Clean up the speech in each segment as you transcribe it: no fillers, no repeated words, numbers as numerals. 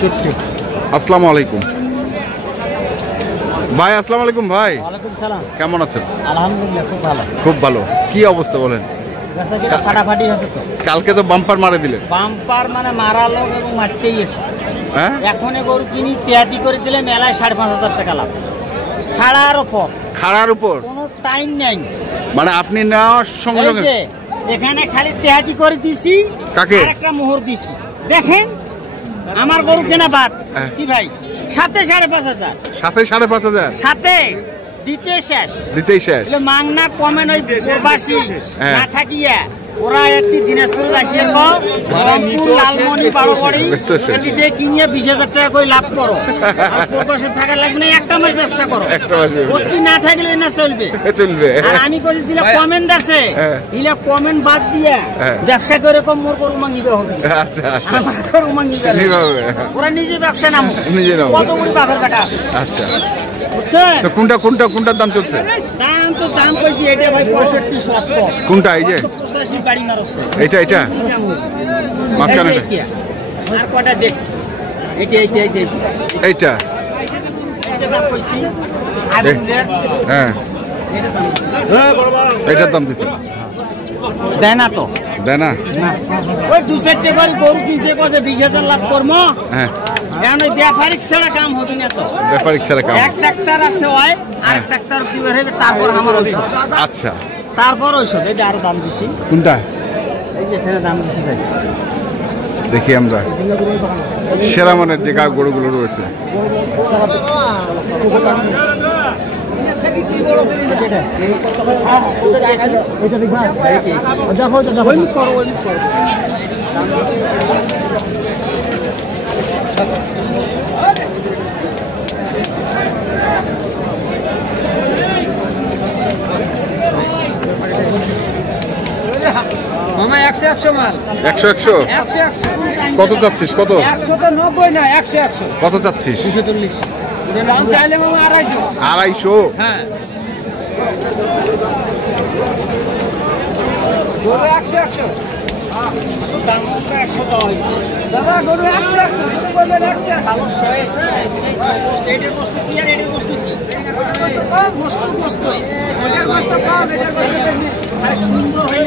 65। আসসালামু আলাইকুম ভাই। আসসালামু আলাইকুম ভাই। ওয়ালাইকুম সালাম। কেমন আছেন? আলহামদুলিল্লাহ খুব ভালো। খুব ভালো। কি অবস্থা বলেন? ফাটাফাটি হয়েছে তো। কালকে তো বাম্পার মারে দিলেন। বাম্পার মানে মারা লোক এবং মারতেই এসে। হ্যাঁ, এখন গরু কিনি তেয়াতি করে দিলে মেলায় 5,500 টাকা লাভ। খাড়ার উপর কোনো টাইম নেই। মানে আপনি নেওয়ার সঙ্গে সঙ্গে এখানে খালি তেয়াতি করে দিছি। কাকে? একটা মোহর দিছি। দেখেন আমার গরু কেনা বাদ কি ভাই, সাথে 5,500। সাথে 5,500 সাথে দিতেই শেষ। মাংনা কমেন ওই প্রবাসী না থাকিয়া ওরা একটি দিনাজপুরে আসিয়া লালমনি বাড়ি কিনিয়ে 20,000 টাকা করে লাভ করো। প্রবাসে থাকার লাগবে না, একটা মাস ব্যবসা করো। প্রতি না থাকলে না চলবে। আর আমি কইছিলাম কমেন্ট আছে, ইলা কমেন্ট বাদ দিয়া ব্যবসা করে কম মোর গরু মাঙ্গিবে হবে। আচ্ছা, আমার গরু মাঙ্গিবে হবে। ওরা নিজে ব্যবসা নামো, কত বড় বাপের কাটা। আচ্ছা বুঝছেন তো কোনটার দাম চলছে? দাম কইছি এটা ভাই 65-70। কোনটা? এই যে 85 গাড়ি মারছে। এটা মাঝখানে আর কটা দেখছি। এইটা দাম কইছি। হ্যাঁ, এটার দাম দিছে। দেয় না তো, দেয় না। ওই 2-4 করে গরু কিনছে কইছে 20,000 লাভ করবো। হ্যাঁ, এখন ওই ব্যাপারিক ছাড়া কাম হবে না তো। ব্যাপারিক ছাড়া কাম। এক ডাক্তার আছে ওই আর ডাক্তার দিবে হবে, তারপর আমার ঔষধ। আচ্ছা, তারপর ঔষধ। এই যে আরো দাম দিছি। কোনটা? এই যে এখানে দাম দিছি ভাই। দেখি আমরা সেরা মানের যে গরুগুলো রয়েছে। মামা 100 মাল। 100 কত চাচ্ছিস? কত? 190 না, 100 কত চাচ্ছিস? 240 দাম চাইলে মামা 250। হ্যাঁ, গরু 100 দাম 100 দেওয়া হয়েছে দাদা। গরু 100 শুধু বলবেন 100। এটার বস্তু কি আর এটার বস্তু কি? বস্তু এটার বস্তু কম, এটার বস্তু বেশি। সুন্দর হয়ে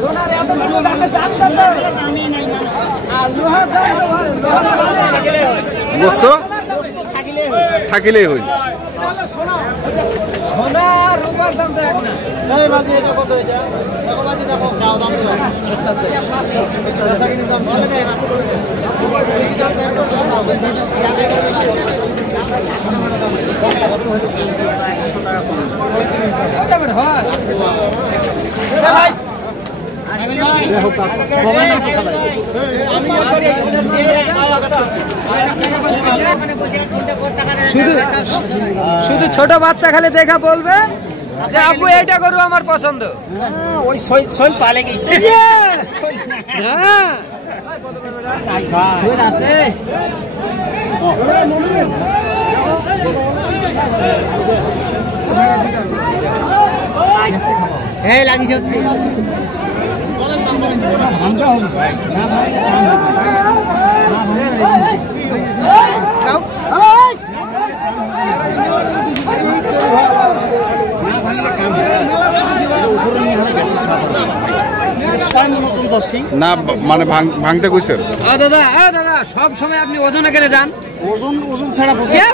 সোনার এত দামি নাই মানুষ। আর লোহার দাম বস্তু থাকিলেই হই। সোনা রূপার দাম তো এক না। শুধু ছোট বাচ্চা খালি দেখা বলবে যে আব্বু এইটা গরু আমার পছন্দ। ওই সইল পালে গেছে। হ্যাঁ লাগিছে না, মানে ভাঙতে কইছেন? দাদা সব সময় আপনি ওজনে করে যান। ওজন ছাড়া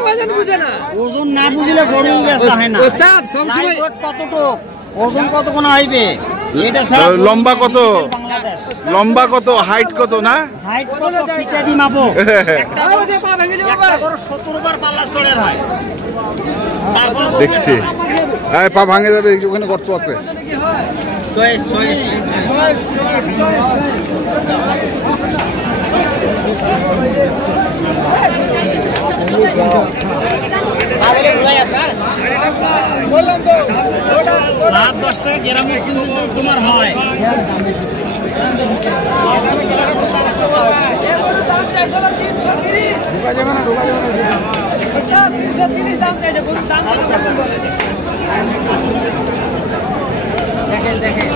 ওজন বুঝে না। ওজন না বুঝলে গরু বেচা হয় না। কতটুক ওজন কত কোন আইবে? লম্বা কত? লম্বা কত? হাইট কত? না হাইট কত? পিটা দি মাপো। একটা গরু 70 বার পাল্লা চড়ের হয়। তারপর দেখছি এই পা ভাঙে যাবে। ওখানে গর্ত আছে। লাভ 10 টাকা গ্রামের তোমার হয়। দেখেন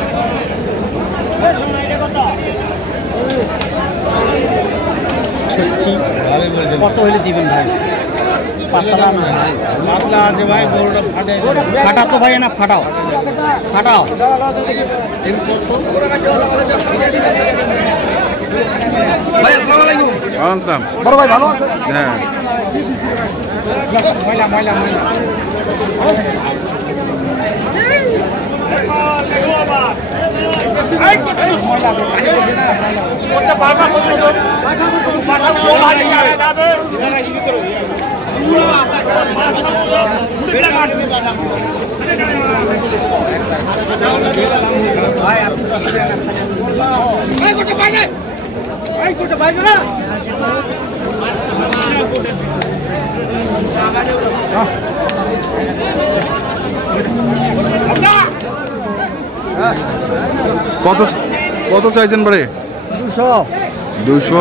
কত হলে দিবেন ভাই? পাতলা না পাতলা আছে ভাই, বড়টা ফাটে। ফাটা তো ভাই না, ফাটাও ফাটাও। ভাই আসসালামু আলাইকুম। ওয়ালাইকুম আসসালাম। বড় ভাই ভালো আছেন? হ্যাঁ ময়লা ময়লা ময়লা। কত কত চাইছেন বাড়ে? 200।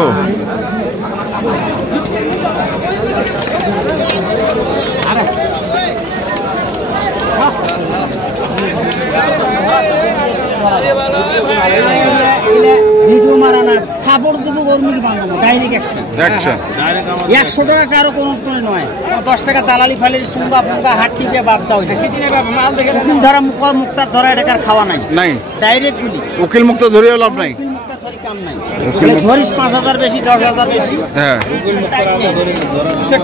ভিডিও মারা না, খাবার দেবো গরমুখী বানাবো, ডাইরেক্ট অ্যাকশন। 100 টাকা কারো কোনো উত্তরে নয়। 10 টাকা দালালি ফালির সুঙ্গা ফুঙ্গা হাট টিপে বাদ দাও। উকিল ধরা মুক্তার ধরা এটাকার খাওয়া নাই, ডাইরেক্ট গুলি। উকিল মুক্ত ধরেও লাভ নাই, উকিল মুক্তার ধরে কাম নাই। ধরিস 5000 বেশি 10000 বেশি, হ্যাঁ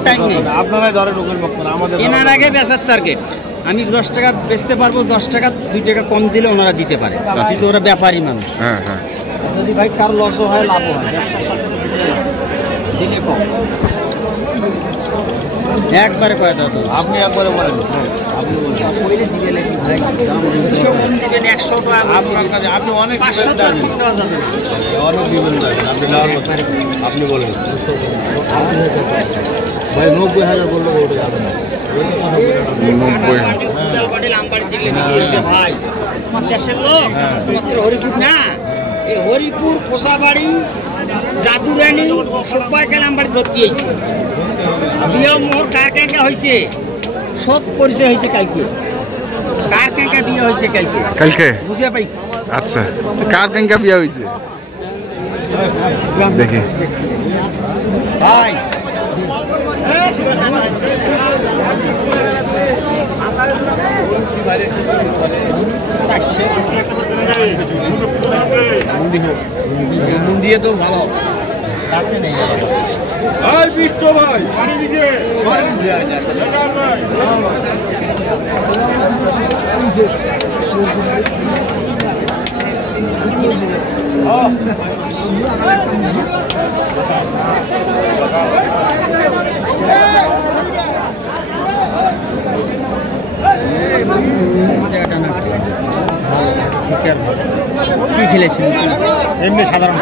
টাইম নেই। আপনারাই ধরেন উকিল মুক্ত, আমাদের এনার আগে বেচার টার্গেট। আমি 10 টাকা বেচতে পারবো, 10 টাকা 2 টাকা কম দিলে ওনারা দিতে পারে, কিন্তু ওরা ব্যাপারী মানুষ। হ্যাঁ হ্যাঁ। যদি ভাই কারো লস হয় লাভ হয়, ব্যবসার সাথে দিলে কম। একবারে কয়টা তো আপনি একবারে বলেন, আপনি কইলে দিবে লাগি ভাই। 200 কম দিবেন, 100 টাকা আপনার কাছে। আপনি অনেক 500 টাকা কম দেওয়া যাবে না, অনেক দিবেন না আপনি। না আপনি বলেন 200 ভাই 90000 বললে ওটা যাবে না। 90 ভাই আমার দেশের লোক, তোমার হরিপুর না, এই হরিপুর খোসাবাড়ি জাদুরানি সবাই কালামবাড়ি ধরতে হয়েছে। বিয়ে মোর কার কাকা হয়েছে, সব পরিচয় হয়েছে কালকে। কার কাকা বিয়ে হয়েছে কালকে, কালকে বুঝে পাইছি। আচ্ছা, কার কাঙ্কা বিয়ে হয়েছে দেখি ভাই। দিয়ে তো ভালো ভাই বিট্টু ভাই কি খেলেছিলেন? এমনি সাধারণ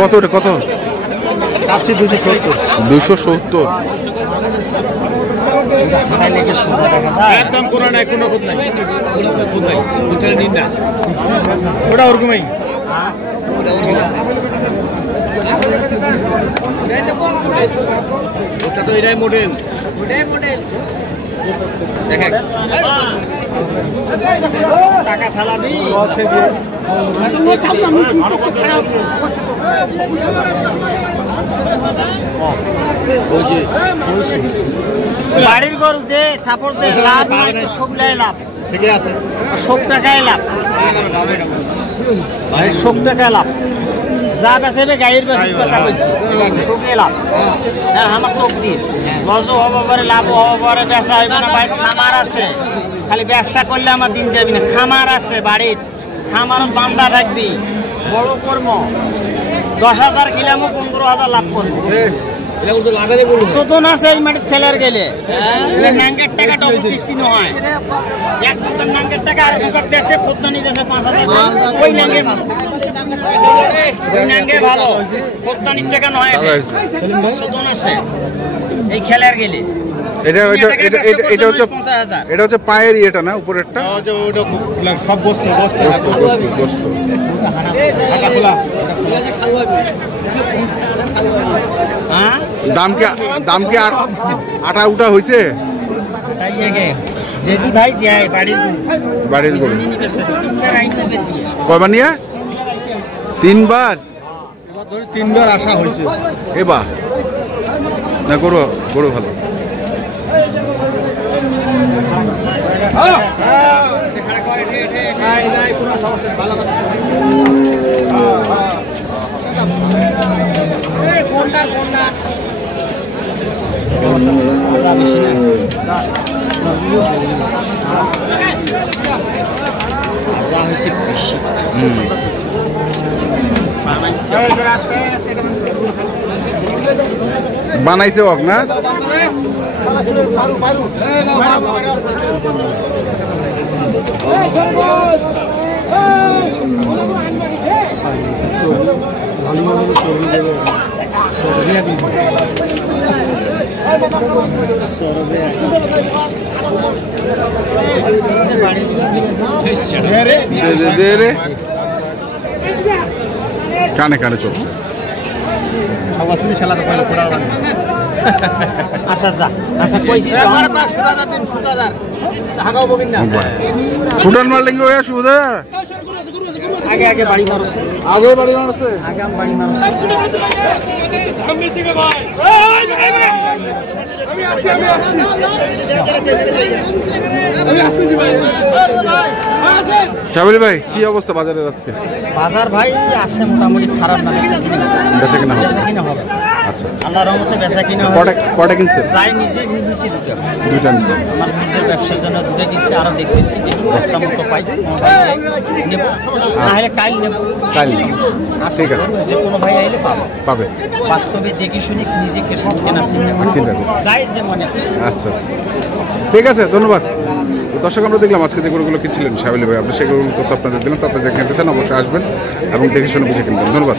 কত কত? 270। একদম কোনো নাই, কোনো খুদ নাই, ওটা ওরকমই। ওটা তো এটাই মডেল, দেখেন টাকা ফেলাবি। বাড়ির গরু দে, থাপড় দে, লাভ নাই, সবলাই লাভ। ঠিকই আছে, 100 টাকায় লাভ, 100 টাকায় লাভ। যা বেচে গাড়ির বেশি কথা কইছি, 100 লাভ। হ্যাঁ আমার তোক দিন, লজও হব পারে, লাভও হব পারে, ব্যবসা হইব না। ভাই খামার আছে, খালি ব্যবসা করলে আমার দিন যাবি না। খামার আছে বাড়ির, খামারত বান্ধা থাকবি, বড় কর্ম। 10,000 কিলামো 15,000 লাভ করবো। শোধন আছে এই মাটির খেলার গেলে, নাঙ্গের টাকা ডবল কিস্তি হয়। 100 নাঙ্গের টাকা 200 দেশে খোদ্দানি দেশে 5,000, ওই নাঙ্গে ভালো, ওই নাঙ্গে ভালো। খোদ্দানির টাকা নয়, শোধন আছে এই খেলার গেলে। এটা হচ্ছে 50,000। এটা হচ্ছে পায়ের ইয়েটা না, উপরেরটা সব বস্তু দাম কি আটা উঠা হয়েছে? যদি ভাই দেয় বাড়ির গরু কয়বার নিয়ে? 3বার। 3বার আসা হয়েছে এবার না গরু গরু ভালো বানাইছে হোক না কানে কানে চলছে ফুটান মারলেন সুবিধা আগে আগে বাড়ি মানুষ আগে বাড়ি মারছে আগে বাড়ি মানুষ চাবলি ভাই কি অবস্থা বাজারের আজকে? বাজার ভাই আছে মোটামুটি খারাপ না, বেচা কিনা হবে। আচ্ছা আল্লাহর রহমতে বেচা কিনা কটা কিনছে? যাই নিজে নিয়েছি দুইটা নিচ্ছে। আমার নিজের ব্যবসার জন্য দুটো কিনছি, আরো দেখতেছি মতো পাই নেব, না হলে কাল নেব। কাল ঠিক আছে, যে কোনো ভাই আইলে পাবে। বাস্তবে দেখি শুনি নিজে কেনা চিন্তা যাই যে মনে। আচ্ছা আচ্ছা ঠিক আছে, ধন্যবাদ। দর্শক আমরা দেখলাম আজকে যে গরুগুলো কিনছিলেন শাবিল ভাই, আপনি সেই গরুগুলো তথ্য আপনাদের দিলাম। তো আপনারা যেখানে চান অবশ্যই আসবেন এবং দেখে শুনে বুঝে কিনবেন। ধন্যবাদ।